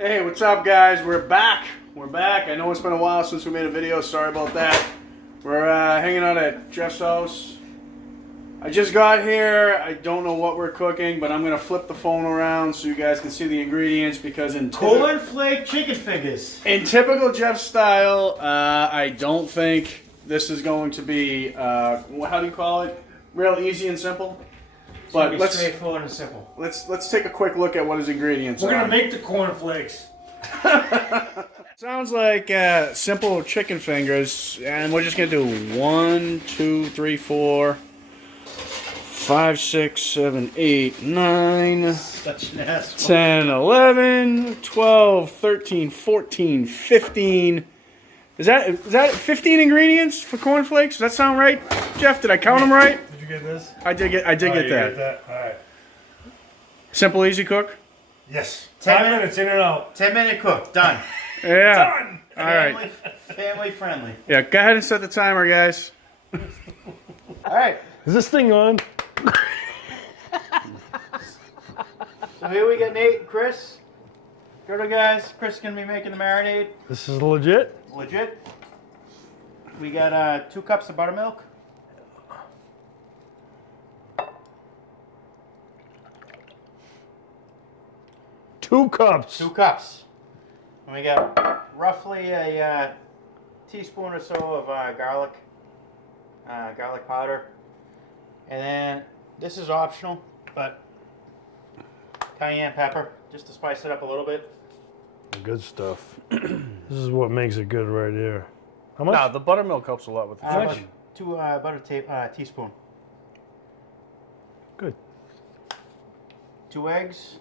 Hey, what's up, guys? We're back. I know it's been a while since we made a video. Sorry about that. We're hanging out at Jeff's house. I just got here. I don't know what we're cooking, but I'm going to flip the phone around so you guys can see the ingredients because in Corn flake chicken fingers. In typical Jeff style, I don't think this is going to be, how do you call it? Real easy and simple. But let's straightforward and simple. Let's take a quick look at what his ingredients are. We're gonna make the corn flakes. Sounds like simple chicken fingers, and we're just gonna do 1, 2, 3, 4, 5, 6, 7, 8, 9, Such an asshole. 10, 11, 12, 13, 14, 15. Is that 15 ingredients for corn flakes? Does that sound right, Jeff? Did I count them right? Did you get this? I did get that. All right. Simple, easy cook? Yes. 10 minutes in and out. 10-minute cook. Done. Yeah. Done. All right. Family friendly. Yeah, go ahead and set the timer, guys. All right. Is this thing on? So here we got Nate and Chris. Griddle guys. Chris is going to be making the marinade. This is legit? Legit. We got 2 cups of buttermilk. Two cups. 2 cups. And we got roughly a teaspoon or so of garlic powder. And then this is optional, but cayenne pepper, just to spice it up a little bit. Good stuff. This is what makes it good right here. How much? No, the buttermilk helps a lot with the chicken. 2 butter teaspoon. Good. 2 eggs.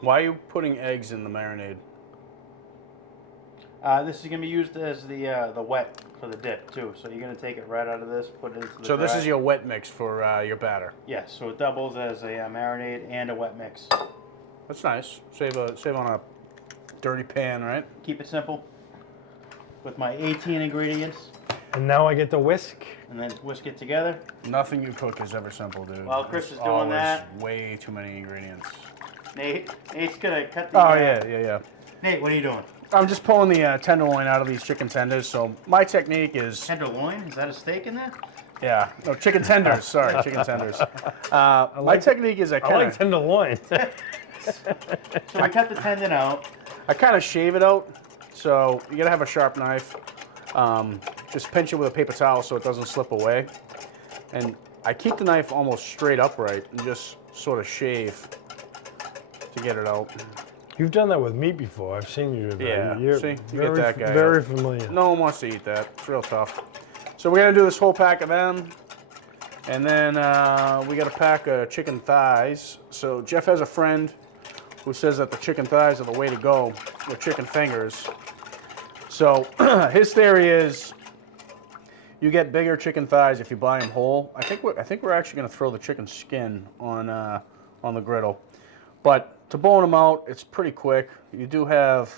Why are you putting eggs in the marinade? This is going to be used as the wet for the dip too. So you're going to take it right out of this, put it into the So this dry. is your wet mix for your batter. Yes, so it doubles as a marinade and a wet mix. That's nice. Save on a dirty pan, right? Keep it simple with my 18 ingredients, And now I get the whisk. and then whisk it together. Nothing you cook is ever simple, dude. While Chris There's is doing always that- way too many ingredients. Nate's going to cut the... Oh, yeah. Nate, what are you doing? I'm just pulling the tenderloin out of these chicken tenders. So my technique is... Tenderloin? Is that a steak in there? Yeah. No, chicken tenders. Sorry, chicken tenders. My technique is I like tenderloin. So we cut the tendon out. I kind of shave it out, so you gotta have a sharp knife. Just pinch it with a paper towel so it doesn't slip away. And I keep the knife almost straight upright and just sort of shave to get it out. You've done that with meat before. I've seen you do that. Yeah, You're see? You very, get that guy very out. familiar. No one wants to eat that. It's real tough. So we're gonna do this whole pack of them. And then we got a pack of chicken thighs. So Jeff has a friend who says that the chicken thighs are the way to go with chicken fingers. So his theory is you get bigger chicken thighs if you buy them whole. I think we're actually going to throw the chicken skin on the griddle. But to bone them out, it's pretty quick. You do have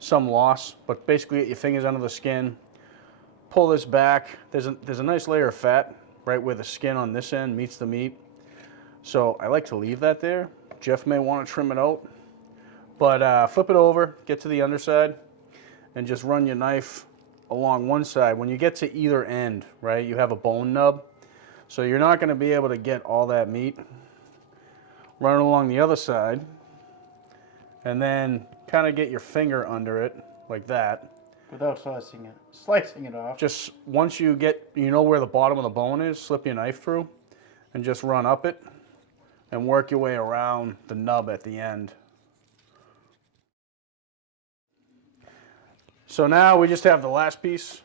some loss, but basically get your fingers under the skin. Pull this back. There's a nice layer of fat right where the skin on this end meets the meat. So I like to leave that there. Jeff may want to trim it out, but flip it over, get to the underside, and just run your knife along one side. When you get to either end, right, you have a bone nub, so you're not going to be able to get all that meat. Run it along the other side, and then kind of get your finger under it, like that. Without slicing it off. Just once you know where the bottom of the bone is, slip your knife through, and just run up it, and work your way around the nub at the end. So now we just have the last piece,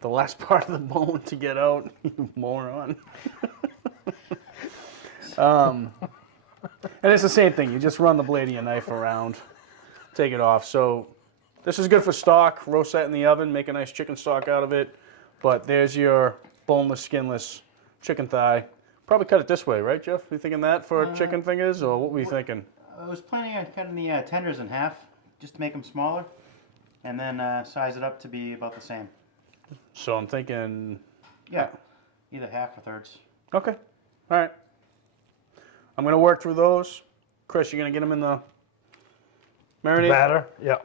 the last part of the bone to get out, you moron. And it's the same thing. You just run the blade of your knife around, take it off. So this is good for stock. Roast that in the oven, make a nice chicken stock out of it. But there's your boneless, skinless chicken thigh. Probably cut it this way, right, Jeff? You thinking that for chicken fingers, or what were you thinking? I was planning on cutting the tenders in half, just to make them smaller, and then size it up to be about the same. So I'm thinking, Yeah, either half or thirds. okay, all right. I'm gonna work through those. Chris, you're gonna get them in the marinade? Batter? Yeah.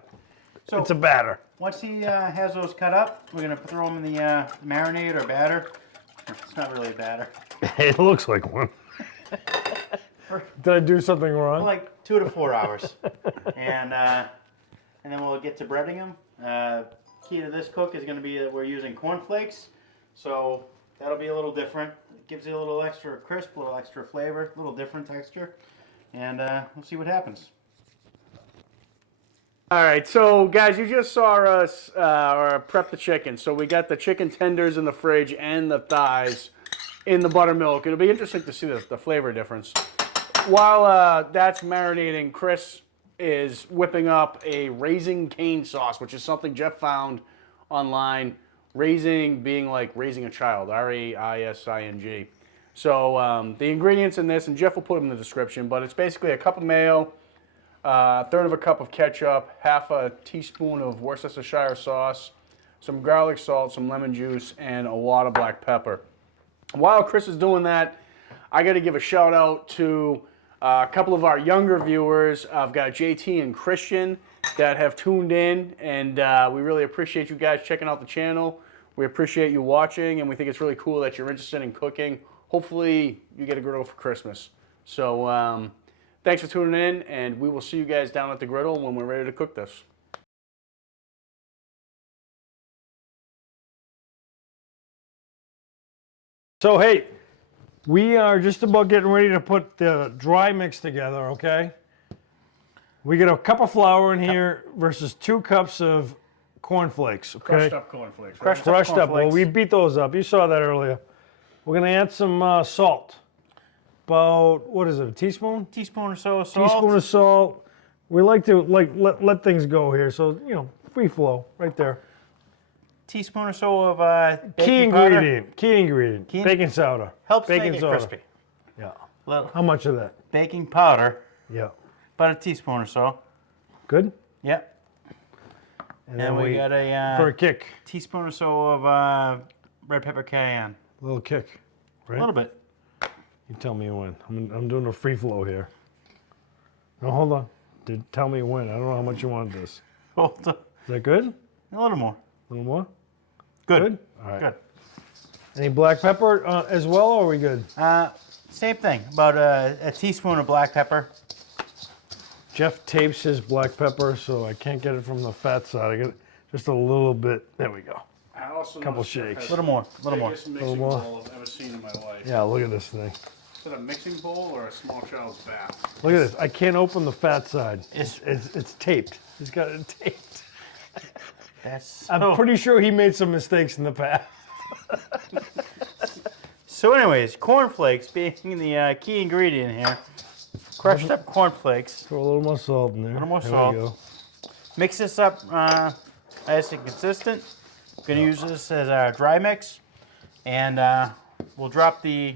So It's a batter. once he has those cut up, we're gonna throw them in the marinade or batter. It's not really a batter. It looks like one. Did I do something wrong? For like 2 to 4 hours, and then we'll get to breading them. Key to this cook is going to be that we're using cornflakes, so that'll be a little different. It gives you a little extra crisp, a little extra flavor, a little different texture, and we'll see what happens. All right, so guys, you just saw us prep the chicken. So we got the chicken tenders in the fridge and the thighs in the buttermilk. It'll be interesting to see the flavor difference. While that's marinating, Chris is whipping up a raising cane sauce, which is something Jeff found online. Raising being like raising a child, R-A-I-S-I-N-G. So the ingredients in this, and Jeff will put them in the description, but it's basically a cup of mayo, a third of a cup of ketchup, half a teaspoon of Worcestershire sauce, some garlic salt, some lemon juice, and a lot of black pepper. While Chris is doing that, I got to give a shout out to a couple of our younger viewers. I've got JT and Christian that have tuned in, and we really appreciate you guys checking out the channel. We appreciate you watching, and we think it's really cool that you're interested in cooking. Hopefully, you get a griddle for Christmas. So thanks for tuning in, and we will see you guys down at the griddle when we're ready to cook this. So, hey, we are just about getting ready to put the dry mix together, okay? We get a cup of flour in here versus 2 cups of cornflakes, okay? Crushed up cornflakes. Right? Crushed up. Well, cornflakes. we beat those up. You saw that earlier. We're going to add some salt. About, what is it, a teaspoon? Teaspoon or so of salt. Teaspoon of salt. We like to let things go here, so, you know, free flow right there. Teaspoon or so of Key baking powder. ingredient. Key ingredient. Key- Baking soda. Helps baking make it soda. crispy. Yeah. Little How much of that? baking powder, Yeah. about a teaspoon or so. Good. Yep. And And we got for a a kick, teaspoon or so of red pepper cayenne. a little kick, right? A little bit. You tell me when. I'm doing a free flow here. No, hold on. Tell me when. I don't know how much you want this. Hold on. Is that good? A little more. A little more? Good. Good? All right. Good. Any black pepper as well, or are we good? Same thing. About a teaspoon of black pepper. Jeff tapes his black pepper, so I can't get it from the fat side. I get just a little bit. There we go. I also Couple noticed Jeff shakes. has A little more. A little more. biggest mixing more. bowl I've ever seen in my life. Yeah, look at this thing. Is it a mixing bowl or a small child's bath? Look at this. I can't open the fat side. It's- It's taped. He's got it taped. That's I'm pretty sure he made some mistakes in the past. So anyways, cornflakes being the key ingredient here. Crushed up cornflakes. Throw a little more salt in there. A little more There salt. we go. Mix this up nice and consistent. Gonna use this as our dry mix. And we'll drop the...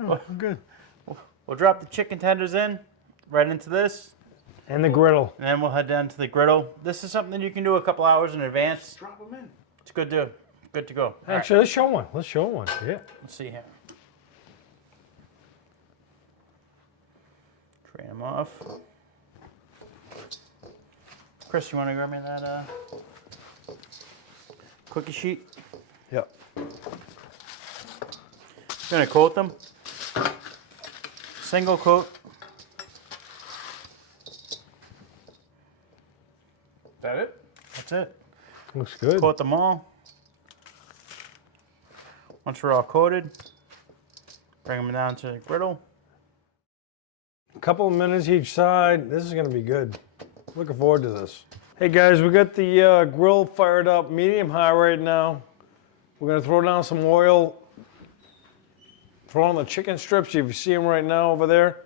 Oh, good. We'll drop the chicken tenders in, right into this. And the griddle. And then we'll head down to the griddle. This is something you can do a couple hours in advance. Drop them in. It's good to go. All right, Actually, let's show one. Let's show one. Yeah. let's see here. Drain them off. Chris, you want to grab me that cookie sheet? Yep. Gonna coat them. Single coat. That it? That's it. Looks good. Coat them all. Once we're all coated, bring them down to the griddle. A couple of minutes each side. This is going to be good. Looking forward to this. Hey guys, we got the grill fired up medium high right now. We're going to throw down some oil. Throw on the chicken strips. If you see them right now over there.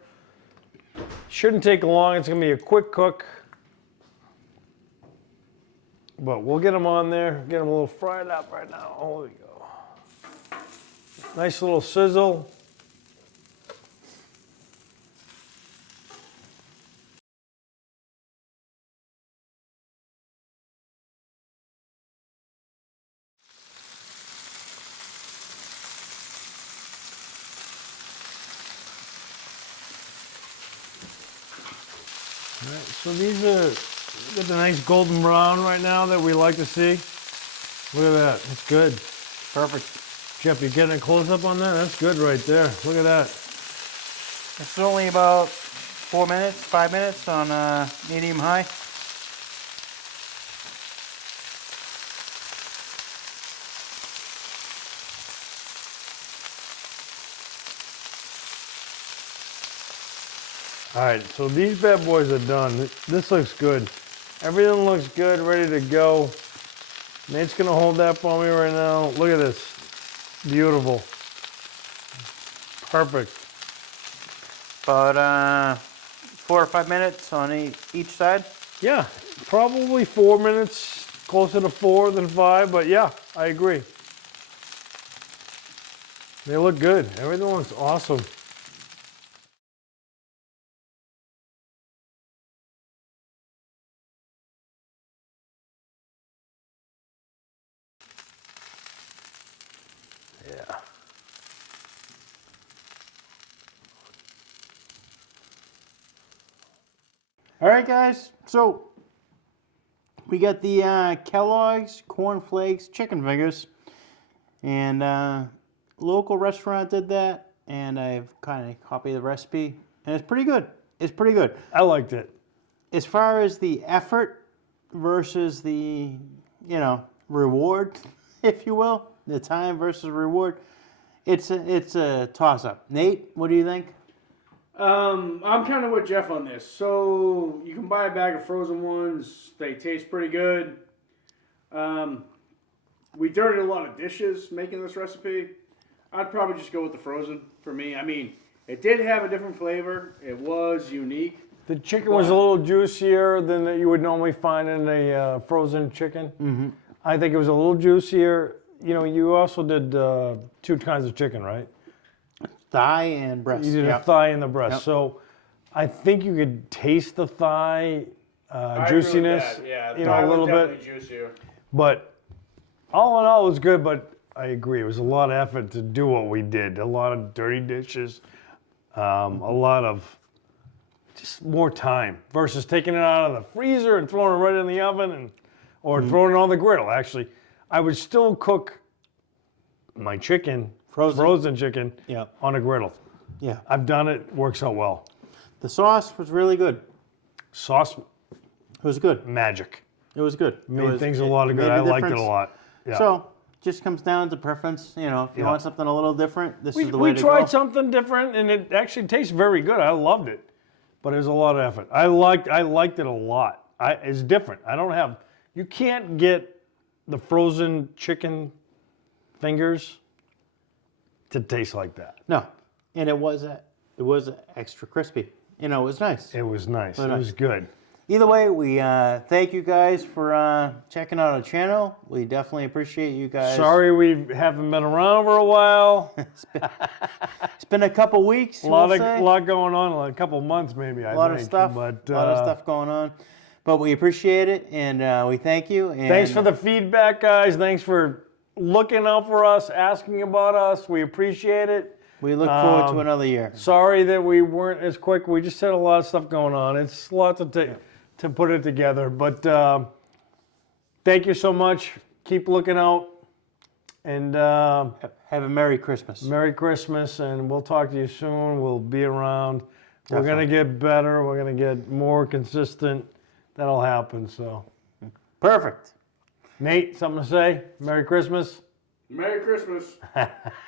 Shouldn't take long. It's going to be a quick cook. But we'll get them on there. Get them a little fried up right now. Oh, there we go. Nice little sizzle. So these are got the nice golden brown right now that we like to see. Look at that. That's good. Perfect. Jeff, you getting a close up on that? That's good right there. Look at that. It's only about 4 minutes, 5 minutes on medium high. All right, so these bad boys are done. This looks good. Everything looks good, ready to go. Nate's gonna hold that for me right now. Look at this. Beautiful. Perfect. About 4 or 5 minutes on each side. Yeah, probably 4 minutes, closer to 4 than 5, but yeah, I agree. They look good. Everything looks awesome. Yeah. All right, guys. So we got the Kellogg's Corn Flakes chicken fingers, and local restaurant did that, and I've kind of copied the recipe, and it's pretty good. It's pretty good. I liked it. As far as the effort versus the, reward, if you will, the time versus reward, it's a toss-up. Nate, what do you think? I'm kind of with Jeff on this. So you can buy a bag of frozen ones. They taste pretty good. We dirtied a lot of dishes making this recipe. I'd probably just go with the frozen for me. I mean, it did have a different flavor. It was unique. The chicken was a little juicier than you would normally find in a frozen chicken. Mm-hmm. I think it was a little juicier. You know, you also did 2 kinds of chicken, right? Thigh and breast. You did a thigh and the breast. Yep. So I think you could taste the thigh juiciness, yeah, a little bit. Juicier. But all in all, it was good. But I agree, it was a lot of effort to do what we did. A lot of dirty dishes, a lot of just more time versus taking it out of the freezer and throwing it right in the oven or throwing it on the griddle. Actually, I would still cook my chicken, frozen chicken, on a griddle. Yeah. I've done it, works out well. The sauce was really good. Sauce, It was good. magic. It was good. Made things a lot of good. I liked it a lot. Yeah. So, just comes down to preference. You know, if you want something a little different, this is the way to go. We tried something different, and it actually tastes very good. I loved it, but it was a lot of effort. I liked it a lot. It's different. You can't get the frozen chicken fingers to taste like that. No, and it was extra crispy. You know, it was nice. It was nice. It was good. Either way, we thank you guys for checking out our channel. We definitely appreciate you guys. Sorry we haven't been around for a while. It's been a couple weeks. A lot going on. A couple months maybe. A lot of stuff going on. But we appreciate it, and we thank you. And thanks for the feedback, guys. Thanks for looking out for us, asking about us. We appreciate it. We look forward to another year. Sorry that we weren't as quick. We just had a lot of stuff going on. It's a lot to put it together. But thank you so much. Keep looking out. And have a Merry Christmas. Merry Christmas, and we'll talk to you soon. We'll be around. Definitely. We're going to get better. We're going to get more consistent. That'll happen. So perfect. Nate, something to say? Merry Christmas. Merry Christmas.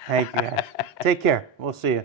Thank you, guys. Take care. We'll see you.